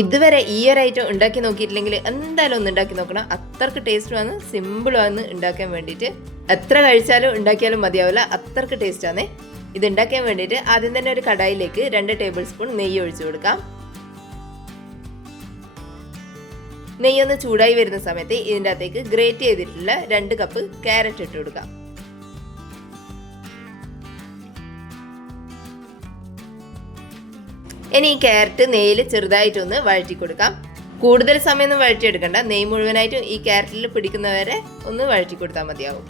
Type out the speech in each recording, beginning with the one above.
ഇതുവരെ ഈ ഒരു ഐറ്റം ഉണ്ടാക്കി നോക്കിയിട്ടില്ലെങ്കിൽ എന്തായാലും ഒന്ന് ഉണ്ടാക്കി നോക്കണം. അത്രക്ക് ടേസ്റ്റുമാണ്, സിമ്പിളുമാണ് ഉണ്ടാക്കാൻ വേണ്ടിയിട്ട്. എത്ര കഴിച്ചാലും ഉണ്ടാക്കിയാലും മതിയാവില്ല, അത്രക്ക് ടേസ്റ്റാണ്. ഇത് ഉണ്ടാക്കാൻ വേണ്ടിയിട്ട് ആദ്യം തന്നെ ഒരു കടായിലേക്ക് 2 ടേബിൾ സ്പൂൺ നെയ്യ് ഒഴിച്ചു കൊടുക്കാം. നെയ്യൊന്ന് ചൂടായി വരുന്ന സമയത്ത് ഇതിൻ്റെ അകത്തേക്ക് ഗ്രേറ്റ് ചെയ്തിട്ടുള്ള 2 കപ്പ് ക്യാരറ്റ് ഇട്ട് കൊടുക്കാം. ഇനി ഈ ക്യാരറ്റ് നെയ്യിൽ ചെറുതായിട്ടൊന്ന് വഴറ്റി കൊടുക്കാം. കൂടുതൽ സമയമൊന്നും വഴറ്റിയെടുക്കണ്ട, നെയ്യ് മുഴുവനായിട്ടും ഈ ക്യാരറ്റിൽ പിടിക്കുന്നവരെ ഒന്ന് വഴറ്റി കൊടുത്താൽ മതിയാവും.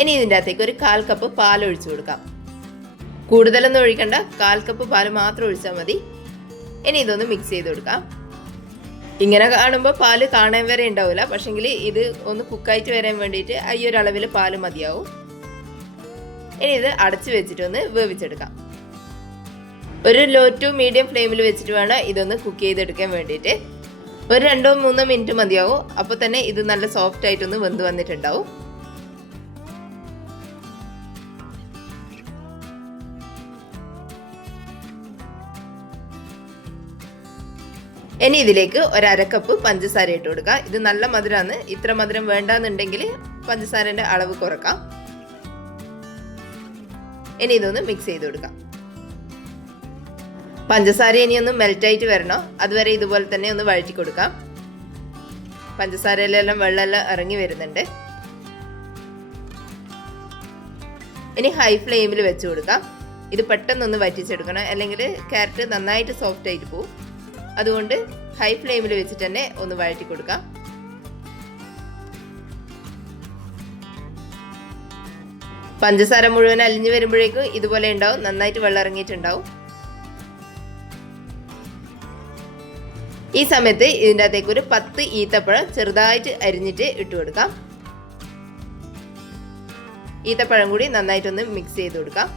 ഇനി ഇതിൻ്റെ അകത്തേക്ക് ഒരു 1/4 കപ്പ് പാൽ ഒഴിച്ചു കൊടുക്കാം. കൂടുതലൊന്നും ഒഴിക്കണ്ട, 1/4 കപ്പ് പാൽ മാത്രം ഒഴിച്ചാൽ മതി. ഇനി ഇതൊന്ന് മിക്സ് ചെയ്ത് കൊടുക്കാം. ഇങ്ങനെ കാണുമ്പോൾ പാല് കാണാൻ വരെ ഉണ്ടാവില്ല, പക്ഷെങ്കിൽ ഇത് ഒന്ന് കുക്കായിട്ട് വരാൻ വേണ്ടിയിട്ട് ഈ ഒരു അളവിൽ പാല് മതിയാവും. ഇനി ഇത് അടച്ചു വെച്ചിട്ടൊന്ന് വേവിച്ചെടുക്കാം. ഒരു ലോ ടു മീഡിയം ഫ്ലെയിമിൽ വെച്ചിട്ട് വേണം ഇതൊന്ന് കുക്ക് ചെയ്തെടുക്കാൻ വേണ്ടിയിട്ട്. ഒരു 2-3 മിനിറ്റ് മതിയാവും. അപ്പോൾ തന്നെ ഇത് നല്ല സോഫ്റ്റ് ആയിട്ടൊന്ന് വെന്ത് വന്നിട്ടുണ്ടാവും. ഇനി ഇതിലേക്ക് 1/2 കപ്പ് പഞ്ചസാര ഇട്ട് കൊടുക്കാം. ഇത് നല്ല മധുരമാണ്. ഇത്ര മധുരം വേണ്ടാന്നുണ്ടെങ്കിൽ പഞ്ചസാരൻ്റെ അളവ് കുറക്കാം. ഇനി ഇതൊന്ന് മിക്സ് ചെയ്ത് കൊടുക്കാം. പഞ്ചസാര ഇനിയൊന്ന് മെൽറ്റായിട്ട് വരണോ, അതുവരെ ഇതുപോലെ തന്നെ ഒന്ന് വഴറ്റി കൊടുക്കാം. പഞ്ചസാരയിലെല്ലാം വെള്ളമെല്ലാം ഇറങ്ങി വരുന്നുണ്ട്. ഇനി ഹൈ ഫ്ലെയിമിൽ വെച്ച് കൊടുക്കാം. ഇത് പെട്ടെന്നൊന്ന് വറ്റിച്ചെടുക്കണം, അല്ലെങ്കിൽ ക്യാരറ്റ് നന്നായിട്ട് സോഫ്റ്റ് ആയിട്ട് പോകും. അതുകൊണ്ട് ഹൈ ഫ്ലെയിമിൽ വെച്ചിട്ട് തന്നെ ഒന്ന് വഴറ്റി കൊടുക്കാം. പഞ്ചസാര മുഴുവൻ അലിഞ്ഞു വരുമ്പോഴേക്കും ഇതുപോലെ ഉണ്ടാവും, നന്നായിട്ട് വെള്ളം ഇറങ്ങിയിട്ടുണ്ടാവും. ഈ സമയത്ത് ഇതിൻ്റെ അകത്തേക്ക് ഒരു 10 ഈത്തപ്പഴം ചെറുതായിട്ട് അരിഞ്ഞിട്ട് ഇട്ട് കൊടുക്കാം. ഈത്തപ്പഴം കൂടി നന്നായിട്ടൊന്ന് മിക്സ് ചെയ്ത് കൊടുക്കാം.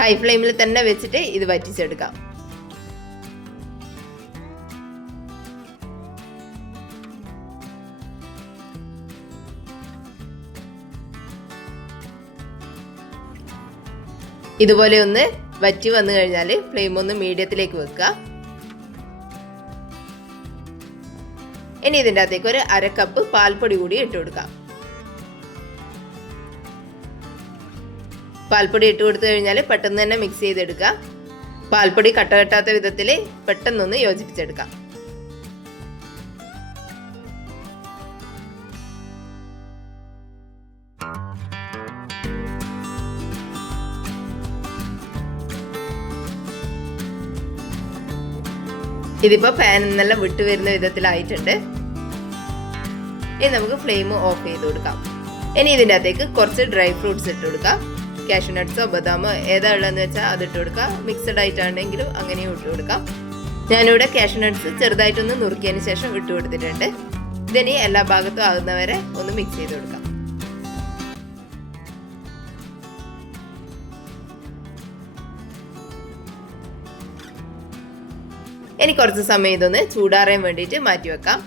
ഹൈ ഫ്ലെയിമിൽ തന്നെ വെച്ചിട്ട് ഇത് വറ്റിച്ചെടുക്കാം. ഇതുപോലെ ഒന്ന് വറ്റി വന്നു കഴിഞ്ഞാൽ ഫ്ലെയിം ഒന്ന് മീഡിയത്തിലേക്ക് വെക്കുക. ഇനി ഇതിൻ്റെ അകത്തേക്ക് ഒരു 1/2 കപ്പ് പാൽപ്പൊടി കൂടി ഇട്ട് കൊടുക്കാം. പാൽപ്പൊടി ഇട്ട് കൊടുത്തു കഴിഞ്ഞാൽ പെട്ടെന്ന് തന്നെ മിക്സ് ചെയ്തെടുക്കുക. പാൽപ്പൊടി കട്ട കെട്ടാത്ത വിധത്തിൽ പെട്ടെന്നൊന്ന് യോജിപ്പിച്ചെടുക്കാം. ഇതിപ്പോൾ പാനിൽ നിന്നെല്ലാം വിട്ടു വരുന്ന വിധത്തിലായിട്ടുണ്ട്. ഇനി നമുക്ക് ഫ്ലെയിം ഓഫ് ചെയ്ത് കൊടുക്കാം. ഇനി ഇതിൻ്റെ അകത്തേക്ക് കുറച്ച് ഡ്രൈ ഫ്രൂട്ട്സ് ഇട്ട് കൊടുക്കാം. കാഷ്യൂ നട്ട്സോ ബദാമോ ഏതാ ഉള്ളതെന്ന് വെച്ചാൽ അത് ഇട്ട് കൊടുക്കാം. മിക്സഡ് ആയിട്ടാണെങ്കിലും അങ്ങനെയും ഇട്ട് കൊടുക്കാം. ഞാനിവിടെ കാഷ്യൂ നട്ട്സ് ചെറുതായിട്ടൊന്ന് നുറുക്കിയതിന് ശേഷം ഇട്ട് കൊടുത്തിട്ടുണ്ട്. ഇതിനി എല്ലാ ഭാഗത്തും ആകുന്നവരെ ഒന്ന് മിക്സ് ചെയ്ത് കൊടുക്കാം. ഇനി കുറച്ച് സമയം ഇതൊന്ന് ചൂടാറാൻ വേണ്ടിയിട്ട് മാറ്റി വെക്കാം.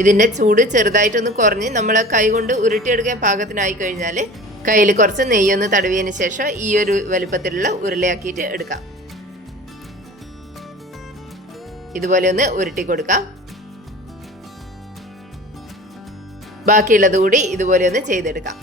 ഇതിൻ്റെ ചൂട് ചെറുതായിട്ടൊന്ന് കുറഞ്ഞ് നമ്മൾ കൈ കൊണ്ട് ഉരുട്ടിയെടുക്കാൻ പാകത്തിനായി കഴിഞ്ഞാൽ കയ്യിൽ കുറച്ച് നെയ്യൊന്ന് തടവിയതിന് ശേഷം ഈ ഒരു വലുപ്പത്തിലുള്ള ഉരുളയാക്കിയിട്ട് എടുക്കാം. ഇതുപോലെ ഒന്ന് ഉരുട്ടി കൊടുക്കാം. ബാക്കിയുള്ളത് കൂടി ഇതുപോലെ ഒന്ന് ചെയ്തെടുക്കാം.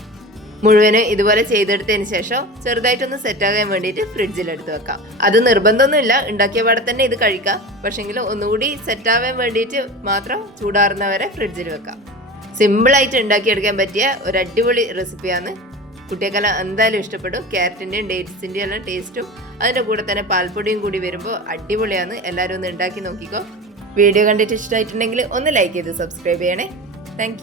മുഴുവനും ഇതുപോലെ ചെയ്തെടുത്തതിന് ശേഷം ചെറുതായിട്ടൊന്ന് സെറ്റാകാൻ വേണ്ടിയിട്ട് ഫ്രിഡ്ജിൽ എടുത്ത് വെക്കാം. അത് നിർബന്ധമൊന്നുമില്ല, ഉണ്ടാക്കിയ പാടെ തന്നെ ഇത് കഴിക്കാം. പക്ഷെങ്കിൽ ഒന്നുകൂടി സെറ്റാവാൻ വേണ്ടിയിട്ട് മാത്രം ചൂടാറുന്നവരെ ഫ്രിഡ്ജിൽ വെക്കാം. സിമ്പിളായിട്ട് ഉണ്ടാക്കിയെടുക്കാൻ പറ്റിയ ഒരു അടിപൊളി റെസിപ്പിയാണ്. കുട്ടികൾക്കെല്ലാം എന്തായാലും ഇഷ്ടപ്പെടും. ക്യാരറ്റിൻ്റെയും ഡേറ്റ്സിൻ്റെയും എല്ലാം ടേസ്റ്റും അതിൻ്റെ കൂടെ തന്നെ പാൽപ്പൊടിയും കൂടി വരുമ്പോൾ അടിപൊളിയാണ്. എല്ലാവരും ഒന്ന് ഉണ്ടാക്കി നോക്കിക്കോ. വീഡിയോ കണ്ടിട്ട് ഇഷ്ടമായിട്ടുണ്ടെങ്കിൽ ഒന്ന് ലൈക്ക് ചെയ്ത് സബ്സ്ക്രൈബ് ചെയ്യണേ. താങ്ക്